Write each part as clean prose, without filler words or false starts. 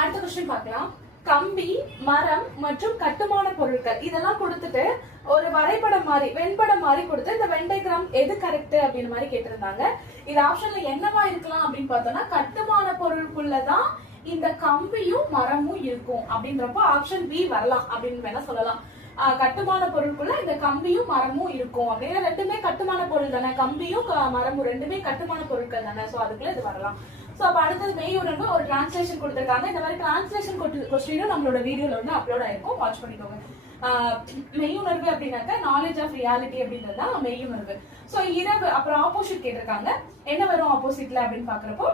அடுத்த क्वेश्चन பார்க்கலாம். கம்பி, மரம் மற்றும் கட்டுமான பொருட்கள் இதெல்லாம் கொடுத்துட்டு ஒரு வரைபடம் மாதிரி வெண்படம் மாதிரி கொடுத்து இந்த வென் டயகிராம் எது கரெக்ட் அப்படின்னு மாதிரி கேட்டிருந்தாங்க. இது ஆப்ஷன்ல என்னவா இருக்கலாம் அப்படின்னு பார்த்தோம்னா கட்டுமான பொருளுக்குள்ளதான் இந்த கம்பியும் மரமும் இருக்கும் அப்படின்றப்போ ஆப்ஷன் பி வரலாம் அப்படின்னு வேணா சொல்லலாம். கட்டுமான பொருளுக்குள்ள இந்த கம்பியும் மரமும் இருக்கும் அப்படின்னா ரெண்டுமே கட்டுமான பொருள் தானே, கம்பியும் மரமும் ரெண்டுமே கட்டுமான பொருட்கள் தானே, சோ அதுக்குள்ள இது வரலாம். சோ அப்ப அடுத்தது மெய்யுணர்வு ஒரு டிரான்ஸ்லேஷன் கொடுத்திருக்காங்க. இந்த மாதிரி டிரான்ஸ்லேஷன் கொஸ்டினும் நம்மளோட வீடியோல வந்து அப்லோட் ஆயிருக்கும், வாட்ச் பண்ணிக்கோங்க. மெய்யுணர்வு அப்படின்னாக்க நாலேஜ் ஆஃப் ரியாலிட்டி அப்படின்றது தான் மெய்யுணர்வு. சோ இரவு அப்புறம் ஆப்போசிட் கேட்டிருக்காங்க, என்ன வரும் ஆப்போசிட்ல அப்படின்னு பாக்குறப்போ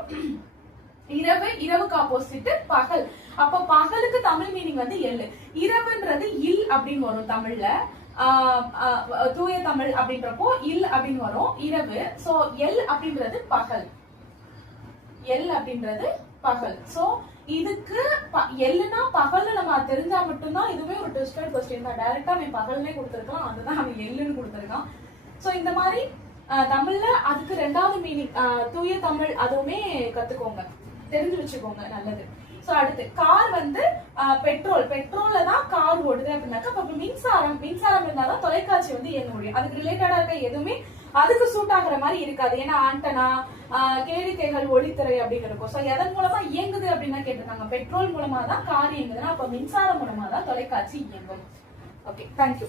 இரவு, இரவுக்கு ஆப்போசிட் பகல். அப்ப பகலுக்கு தமிழ் மீனிங் வந்து எள்ளு, இரவுன்றது இல் அப்படின்னு வரும் தமிழ்ல, தூய தமிழ் அப்படின்றப்போ இல் அப்படின்னு வரும் இரவு. சோ எல் அப்படின்றது பகல், எல் அப்படின்றது பகல். சோ இதுக்கு எல்லுனா பகல்னு நம்ம தெரிஞ்சா மட்டும்தான் இதுவே ஒரு ட்விஸ்டட் क्वेश्चन தான். டைரக்டா அவன் பகல்னே கொடுத்திருக்கான், அதுதான் அவன் எல்லுன்னு கொடுத்திருக்கான். சோ இந்த மாதிரி தமிழ்ல அதுக்கு ரெண்டாவது மீனிங் தூய தமிழ் அதுவுமே கத்துக்கோங்க, தெரிஞ்சு வச்சுக்கோங்க, நல்லது. சோ அடுத்து கார் வந்து பெட்ரோல், பெட்ரோல்ல தான் கார் ஓடுது அப்படின்னாக்கா அப்ப மின்சாரம், மின்சாரம் இருந்தாதான் தொலைக்காட்சி வந்து இயங்க முடியும். அதுக்கு ரிலேட்டடா இருக்க எதுவுமே அதுக்கு சூட் ஆகுற மாதிரி இருக்காது. ஏன்னா ஆண்டனா, கேளிக்கைகள், ஒளித்திரை அப்படின்னு இருக்கும். சோ எதன் மூலமா இயங்குது அப்படின்னா கேட்டிருக்காங்க, பெட்ரோல் மூலமா தான் கார் இயங்குதுன்னா அப்ப மின்சாரம் மூலமா தான் தொலைக்காட்சி இயங்கும். Okay, thank you.